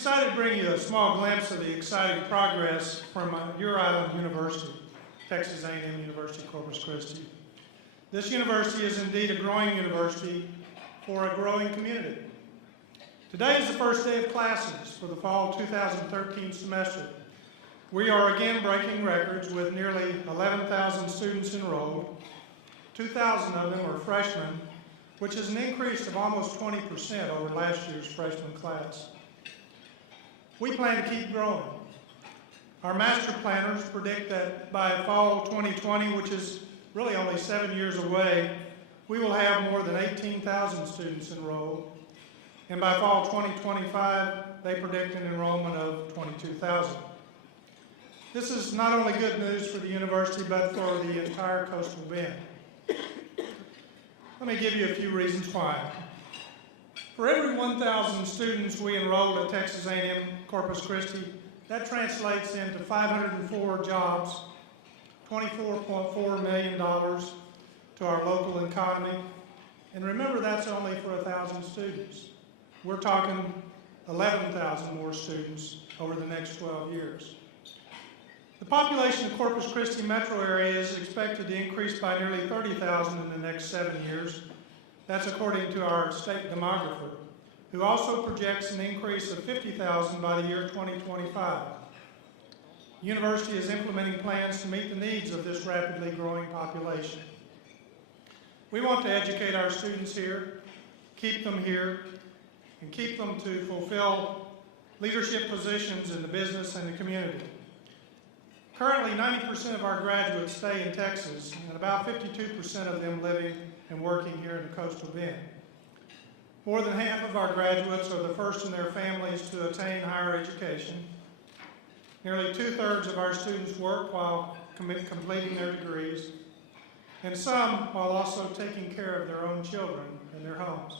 excited to bring you a small glimpse of the exciting progress from your island university, Texas A&M University-Corpus Christi. This university is indeed a growing university for a growing community. Today is the first day of classes for the fall 2013 semester. We are again breaking records with nearly 11,000 students enrolled. 2,000 of them are freshmen, which is an increase of almost 20% over last year's freshman class. We plan to keep growing. Our master planners predict that by fall 2020, which is really only 7 years away, we will have more than 18,000 students enrolled. And by fall 2025, they predict an enrollment of 22,000. This is not only good news for the university, but for the entire coastal bend. Let me give you a few reasons why. For every 1,000 students we enrolled at Texas A&M Corpus Christi, that translates into 504 jobs, $24.4 million to our local economy. And remember, that's only for 1,000 students. We're talking 11,000 more students over the next 12 years. The population of Corpus Christi metro area is expected to increase by nearly 30,000 in the next 7 years. That's according to our state demographer, who also projects an increase of 50,000 by the year 2025. The university is implementing plans to meet the needs of this rapidly growing population. We want to educate our students here, keep them here, and keep them to fulfill leadership positions in the business and the community. Currently, 90% of our graduates stay in Texas, and about 52% of them living and working here in the coastal bend. More than half of our graduates are the first in their families to attain higher education. Nearly 2/3 of our students work while completing their degrees, and some while also taking care of their own children in their homes.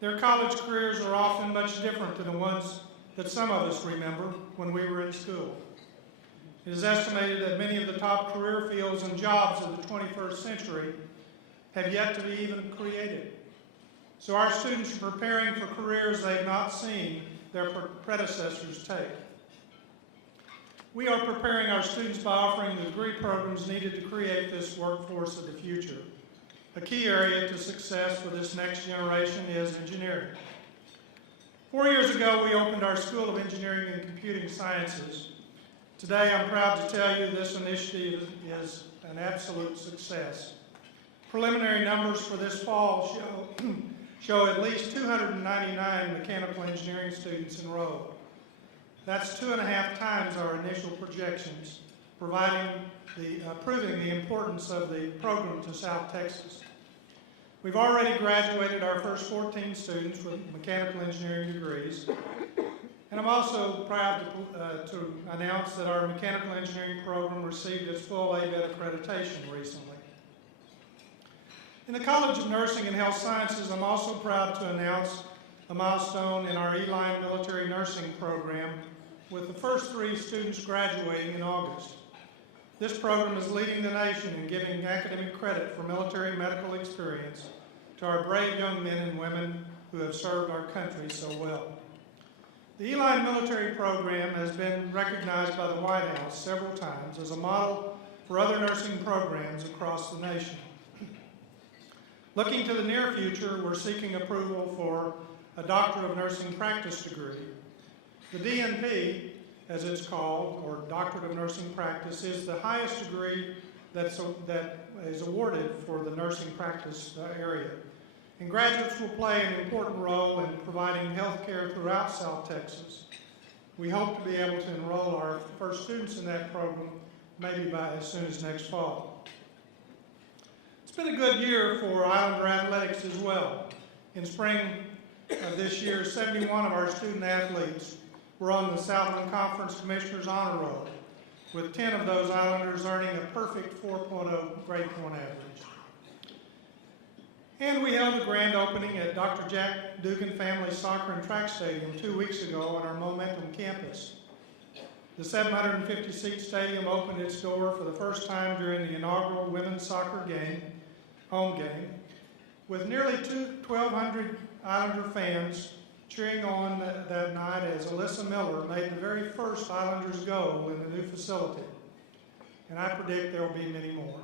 Their college careers are often much different than the ones that some of us remember when we were in school. It is estimated that many of the top career fields and jobs of the 21st century have yet to be even created. So our students are preparing for careers they have not seen their predecessors take. We are preparing our students by offering the degree programs needed to create this workforce of the future. A key area to success for this next generation is engineering. 4 years ago, we opened our School of Engineering and Computing Sciences. Today, I'm proud to tell you this initiative is an absolute success. Preliminary numbers for this fall show at least 299 mechanical engineering students enrolled. That's 2.5 times our initial projections, proving the importance of the program to South Texas. We've already graduated our first 14 students with mechanical engineering degrees. And I'm also proud to announce that our mechanical engineering program received its full ABET accreditation recently. In the College of Nursing and Health Sciences, I'm also proud to announce a milestone in our E-Line military nursing program with the first 3 students graduating in August. This program is leading the nation in giving academic credit for military medical experience to our brave young men and women who have served our country so well. The E-Line military program has been recognized by the White House several times as a model for other nursing programs across the nation. Looking to the near future, we're seeking approval for a Doctor of Nursing Practice degree. The DNP, as it's called, or Doctorate of Nursing Practice, is the highest degree that is awarded for the nursing practice area. And graduates will play an important role in providing health care throughout South Texas. We hope to be able to enroll our first students in that program maybe by as soon as next fall. It's been a good year for Islander athletics as well. In spring of this year, 71 of our student athletes were on the Southland Conference Commissioner's Honor Roll, with 10 of those Islanders earning a perfect 4.0 grade point average. And we held a grand opening at Dr. Jack Dugan Family Soccer and Track Stadium 2 weeks ago on our Momentum campus. The 750-seat stadium opened its door for the first time during the inaugural women's soccer home game, with nearly 1,200 Islander fans cheering on that night as Alyssa Miller made the very first Islanders goal in the new facility. And I predict there will be many more.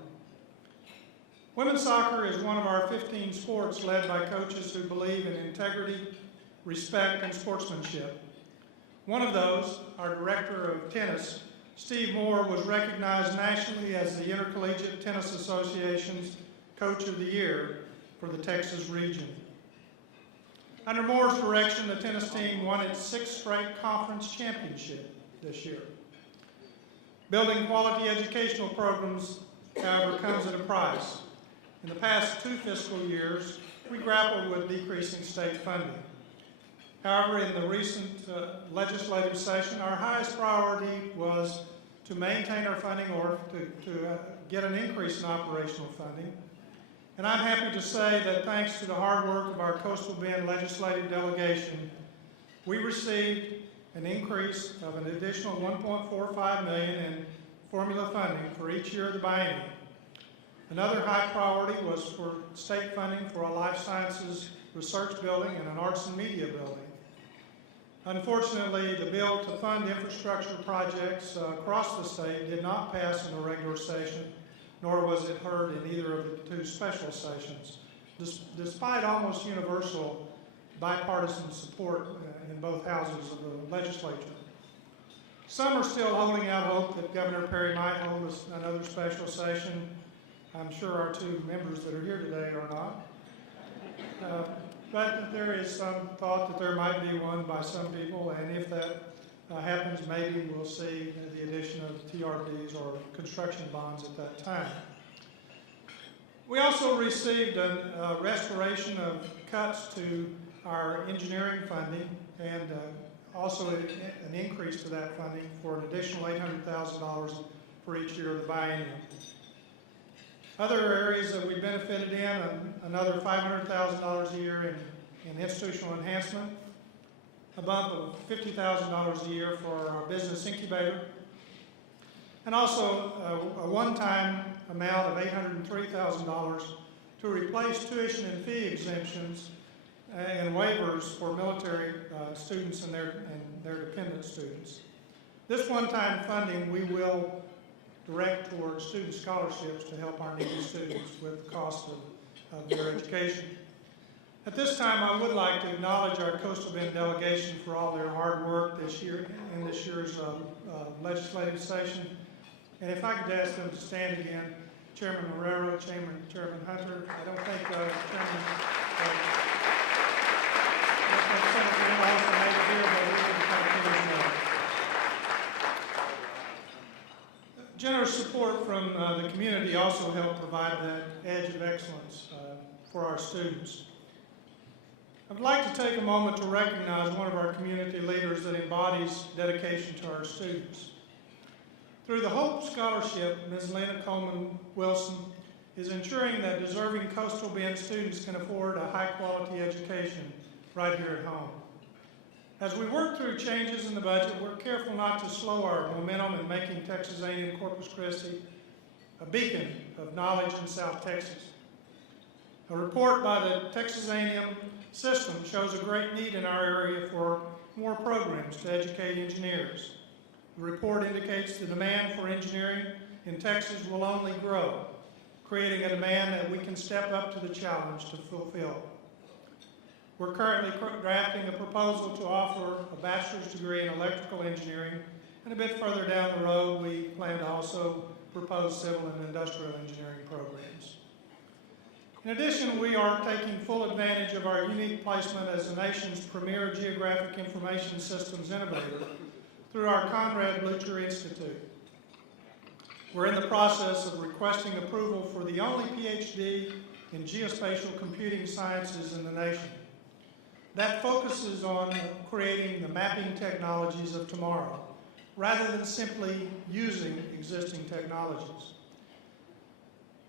Women's soccer is one of our 15 sports led by coaches who believe in integrity, respect, and sportsmanship. One of those, our director of tennis, Steve Moore, was recognized nationally as the Intercollegiate Tennis Association's Coach of the Year for the Texas region. Under Moore's direction, the tennis team won its 6th straight conference championship this year. Building quality educational programs, however, comes at a price. In the past 2 fiscal years, we grappled with decreasing state funding. However, in the recent legislative session, our highest priority was to maintain our funding or to get an increase in operational funding. And I'm happy to say that thanks to the hard work of our Coastal Bend legislative delegation, we received an increase of an additional $1.45 million in formula funding for each year of the biennium. Another high priority was for state funding for a life sciences research building and an arts and media building. Unfortunately, the bill to fund infrastructure projects across the state did not pass in the regular session, nor was it heard in either of the 2 special sessions, despite almost universal bipartisan support in both houses of the legislature. Some are still holding out hope that Governor Perry might hold another special session. I'm sure our 2 members that are here today are not. But there is some thought that there might be one by some people, and if that happens, maybe we'll see the addition of TRPs or construction bonds at that time. We also received a restoration of cuts to our engineering funding and also an increase to that funding for an additional $800,000 for each year of the biennium. Other areas that we benefited in, another $500,000 a year in institutional enhancement, a bump of $50,000 a year for our business incubator, and also a one-time amount of $803,000 to replace tuition and fee exemptions and waivers for military students and their dependent students. This one-time funding we will direct towards student scholarships to help our needy students with the cost of their education. At this time, I would like to acknowledge our Coastal Bend delegation for all their hard work this year in this year's legislative session. And if I could ask them to stand again, Chairman Marrero, Chairman Hunter. I don't think Chairman Senator Nelson made it here, but we need to kind of finish now. Generous support from the community also helped provide that edge of excellence for our students. I'd like to take a moment to recognize one of our community leaders that embodies dedication to our students. Through the Hope Scholarship, Ms. Lena Coleman Wilson is ensuring that deserving Coastal Bend students can afford a high-quality education right here at home. As we work through changes in the budget, we're careful not to slow our momentum in making Texas A&M Corpus Christi a beacon of knowledge in South Texas. A report by the Texas A&M system shows a great need in our area for more programs to educate engineers. The report indicates the demand for engineering in Texas will only grow, creating a demand that we can step up to the challenge to fulfill. We're currently drafting a proposal to offer a bachelor's degree in electrical engineering, and a bit further down the road, we plan to also propose civil and industrial engineering programs. In addition, we are taking full advantage of our unique placement as the nation's premier geographic information systems innovator through our Conrad Blucher Institute. We're in the process of requesting approval for the only PhD in geospatial computing sciences in the nation. That focuses on creating the mapping technologies of tomorrow, rather than simply using existing technologies.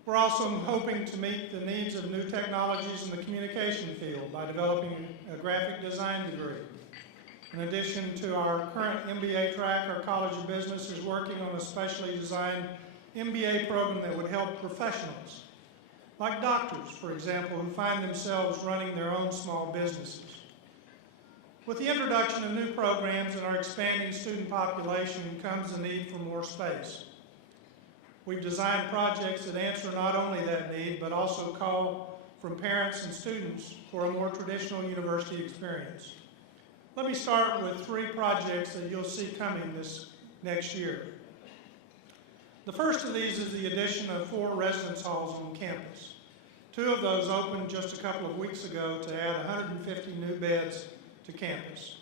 We're also hoping to meet the needs of new technologies in the communication field by developing a graphic design degree. In addition to our current MBA track, our College of Business is working on a specially designed MBA program that would help professionals, like doctors, for example, who find themselves running their own small businesses. With the introduction of new programs and our expanding student population comes the need for more space. We've designed projects that answer not only that need, but also call from parents and students for a more traditional university experience. Let me start with 3 projects that you'll see coming this next year. The first of these is the addition of 4 residence halls on campus. 2 of those opened just a couple of weeks ago to add 150 new beds to campus.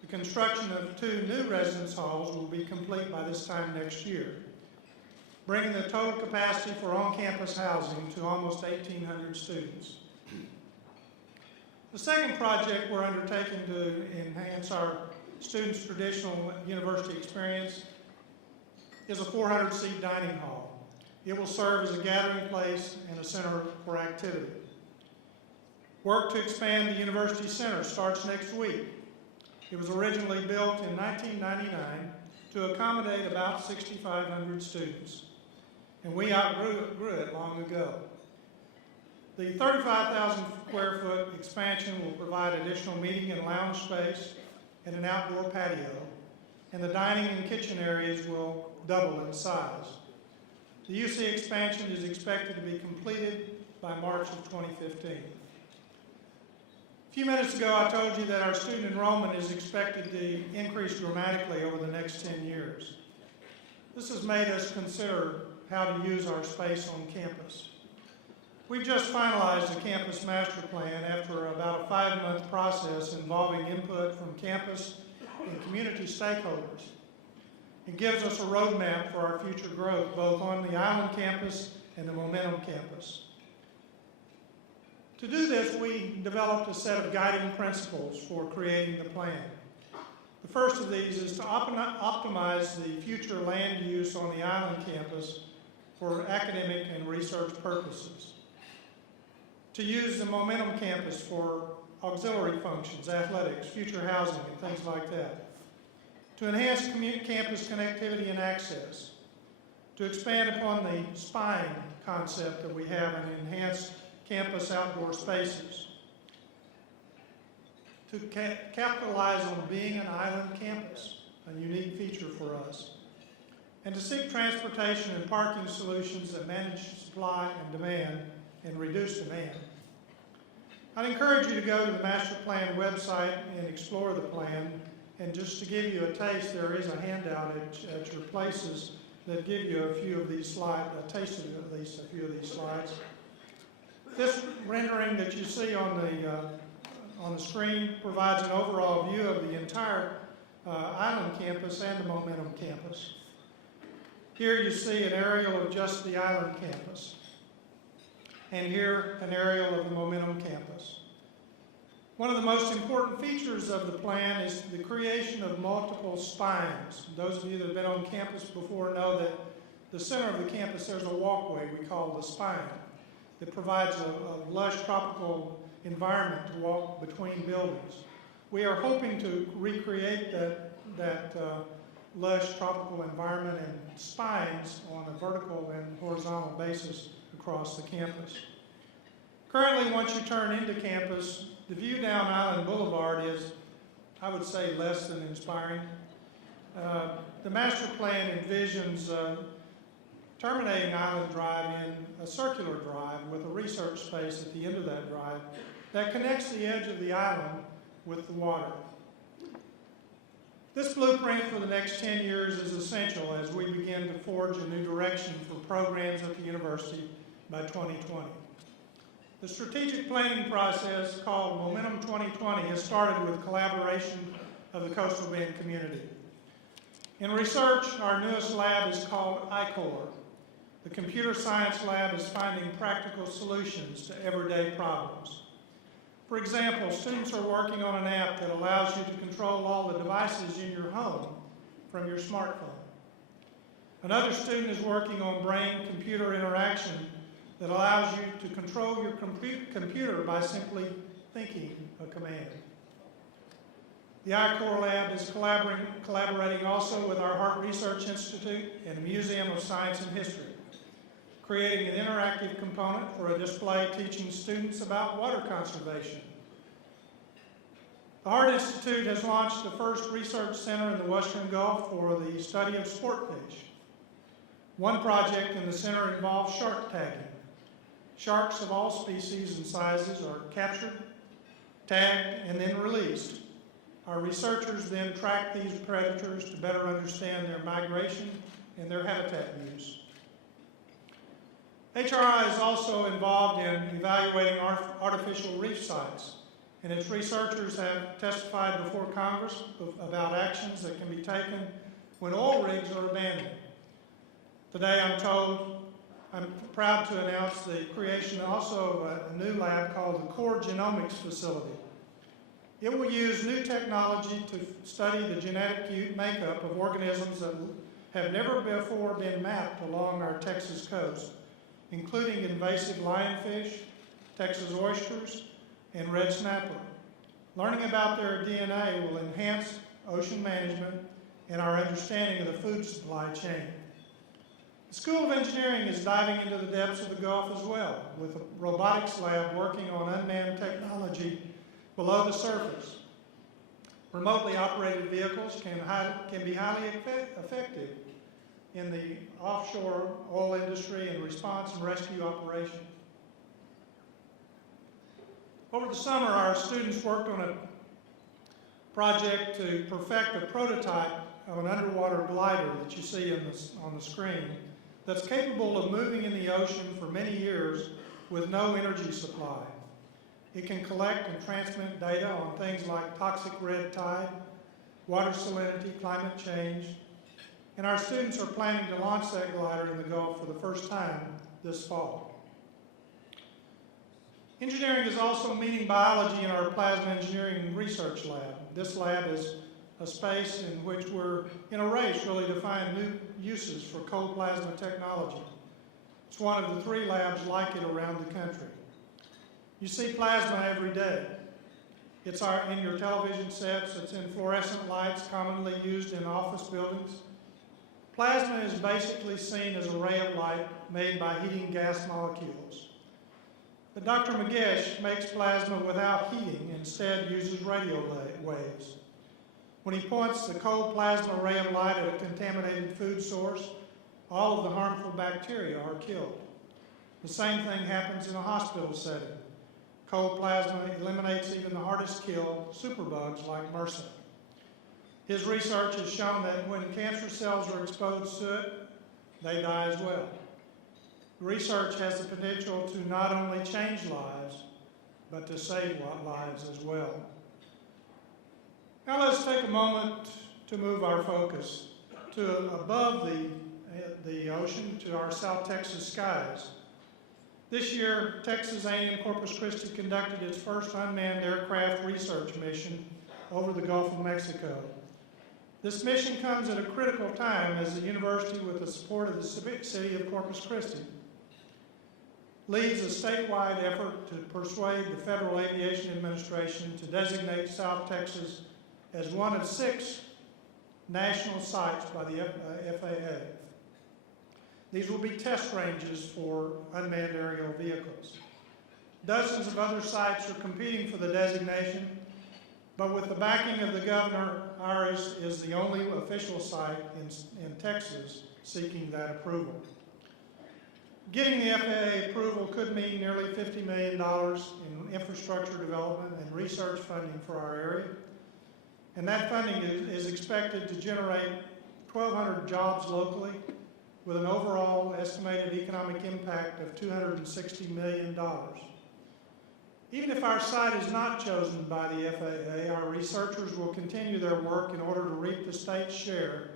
The construction of 2 new residence halls will be complete by this time next year, bringing the total capacity for on-campus housing to almost 1,800 students. The second project we're undertaking to enhance our students' traditional university experience is a 400-seat dining hall. It will serve as a gathering place and a center for activity. Work to expand the University Center starts next week. It was originally built in 1999 to accommodate about 6,500 students, and we outgrew it long ago. The 35,000 square foot expansion will provide additional meeting and lounge space and an outdoor patio, and the dining and kitchen areas will double in size. The UC expansion is expected to be completed by March of 2015. A few minutes ago, I told you that our student enrollment is expected to increase dramatically over the next 10 years. This has made us consider how to use our space on campus. We've just finalized the campus master plan after about a 5-month process involving input from campus and community stakeholders. It gives us a roadmap for our future growth, both on the Island campus and the Momentum campus. To do this, we developed a set of guiding principles for creating the plan. The first of these is to optimize the future land use on the Island campus for academic and research purposes. To use the Momentum campus for auxiliary functions, athletics, future housing, and things like that. To enhance campus connectivity and access. To expand upon the spine concept that we have and enhance campus outdoor spaces. To capitalize on being an island campus, a unique feature for us. And to seek transportation and parking solutions that manage supply and demand and reduce demand. I'd encourage you to go to the master plan website and explore the plan. And just to give you a taste, there is a handout at your places that give you a few of these slides, a taste of at least a few of these slides. This rendering that you see on the screen provides an overall view of the entire Island campus and the Momentum campus. Here you see an aerial of just the Island campus. And here, an aerial of the Momentum campus. One of the most important features of the plan is the creation of multiple spines. Those of you that have been on campus before know that the center of the campus, there's a walkway we call the spine that provides a lush tropical environment to walk between buildings. We are hoping to recreate that lush tropical environment and spines on a vertical and horizontal basis across the campus. Currently, once you turn into campus, the view down Island Boulevard is, I would say, less than inspiring. The master plan envisions terminating Island Drive in a circular drive with a research space at the end of that drive that connects the edge of the island with the water. This blueprint for the next 10 years is essential as we begin to forge a new direction for programs at the university by 2020. The strategic planning process called Momentum 2020 has started with collaboration of the Coastal Bend community. In research, our newest lab is called iCore. The computer science lab is finding practical solutions to everyday problems. For example, students are working on an app that allows you to control all the devices in your home from your smartphone. Another student is working on brain-computer interaction that allows you to control your computer by simply thinking a command. The iCore Lab is collaborating also with our Hart Research Institute and the Museum of Science and History, creating an interactive component for a display teaching students about water conservation. The Hart Institute has launched the first research center in the Western Gulf for the study of sport fish. One project in the center involves shark tagging. Sharks of all species and sizes are captured, tagged, and then released. Our researchers then track these predators to better understand their migration and their habitat use. HRI is also involved in evaluating artificial reef sites, and its researchers have testified before Congress about actions that can be taken when oil rigs are abandoned. Today I'm proud to announce the creation also of a new lab called the Core Genomics Facility. It will use new technology to study the genetic makeup of organisms that have never before been mapped along our Texas coast, including invasive lionfish, Texas oysters, and red snapper. Learning about their DNA will enhance ocean management and our understanding of the food supply chain. The School of Engineering is diving into the depths of the Gulf as well, with a robotics lab working on unmanned technology below the surface. Remotely operated vehicles can be highly effective in the offshore oil industry and response and rescue operations. Over the summer, our students worked on a project to perfect a prototype of an underwater glider that you see on the screen that's capable of moving in the ocean for many years with no energy supply. It can collect and transmit data on things like toxic red tide, water salinity, climate change, and our students are planning to launch that glider in the Gulf for the first time this fall. Engineering is also meeting biology in our plasma engineering research lab. This lab is a space in which we're in a race really to find new uses for cold plasma technology. It's one of the 3 labs like it around the country. You see plasma every day. It's in your television sets, it's in fluorescent lights commonly used in office buildings. Plasma is basically seen as a ray of light made by heating gas molecules. But Dr. Magesh makes plasma without heating, instead uses radio waves. When he points the cold plasma ray of light at a contaminated food source, all of the harmful bacteria are killed. The same thing happens in a hospital setting. Cold plasma eliminates even the hardest kill, superbugs like MRSA. His research has shown that when cancer cells are exposed to it, they die as well. Research has the potential to not only change lives, but to save lives as well. Now let's take a moment to move our focus to above the ocean to our South Texas skies. This year, Texas A&M Corpus Christi conducted its first unmanned aircraft research mission over the Gulf of Mexico. This mission comes at a critical time as the university, with the support of the city of Corpus Christi, leads a statewide effort to persuade the Federal Aviation Administration to designate South Texas as one of 6 national sites by the FAA. These will be test ranges for unmanned aerial vehicles. Dozens of other sites are competing for the designation, but with the backing of the governor, ours is the only official site in Texas seeking that approval. Getting the FAA approval could mean nearly $50 million in infrastructure development and research funding for our area. And that funding is expected to generate 1,200 jobs locally with an overall estimated economic impact of $260 million. Even if our site is not chosen by the FAA, our researchers will continue their work in order to reap the state's share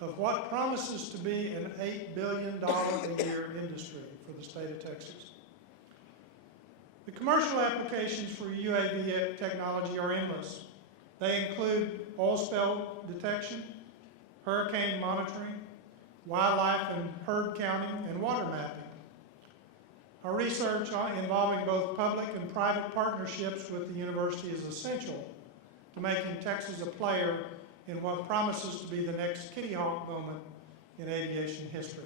of what promises to be an $8 billion a year industry for the state of Texas. The commercial applications for UAV technology are endless. They include oil spill detection, hurricane monitoring, wildlife and herd counting, and water mapping. Our research involving both public and private partnerships with the university is essential to making Texas a player in what promises to be the next Kitty Hawk moment in aviation history.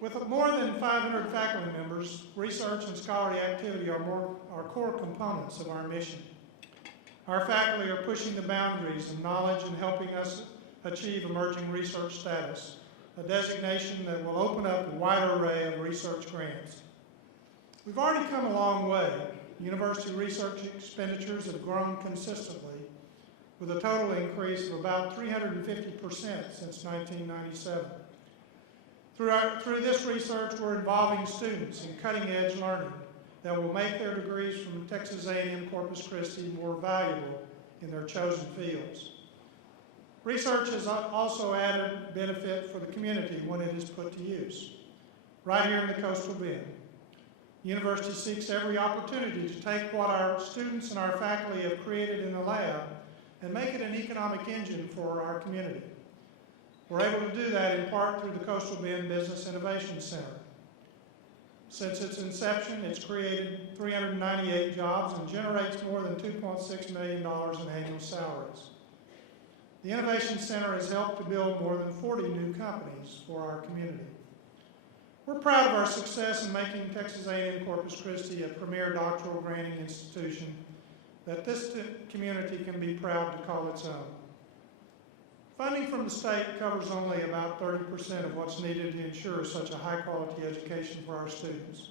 With more than 500 faculty members, research and scholarly activity are core components of our mission. Our faculty are pushing the boundaries of knowledge and helping us achieve emerging research status, a designation that will open up a wide array of research grants. We've already come a long way. University research expenditures have grown consistently, with a total increase of about 350% since 1997. Through this research, we're involving students in cutting-edge learning that will make their degrees from Texas A&M Corpus Christi more valuable in their chosen fields. Research has also added benefit for the community when it is put to use. Right here in the Coastal Bend, the university seeks every opportunity to take what our students and our faculty have created in the lab and make it an economic engine for our community. We're able to do that in part through the Coastal Bend Business Innovation Center. Since its inception, it's created 398 jobs and generates more than $2.6 million in annual salaries. The Innovation Center has helped to build more than 40 new companies for our community. We're proud of our success in making Texas A&M Corpus Christi a premier doctoral granting institution that this community can be proud to call its own. Funding from the state covers only about 30% of what's needed to ensure such a high-quality education for our students.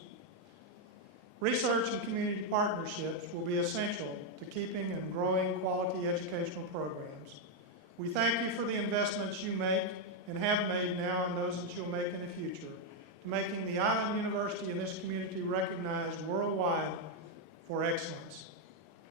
Research and community partnerships will be essential to keeping and growing quality educational programs. We thank you for the investments you make and have made now and those that you'll make in the future, to making the Island University and this community recognized worldwide for excellence.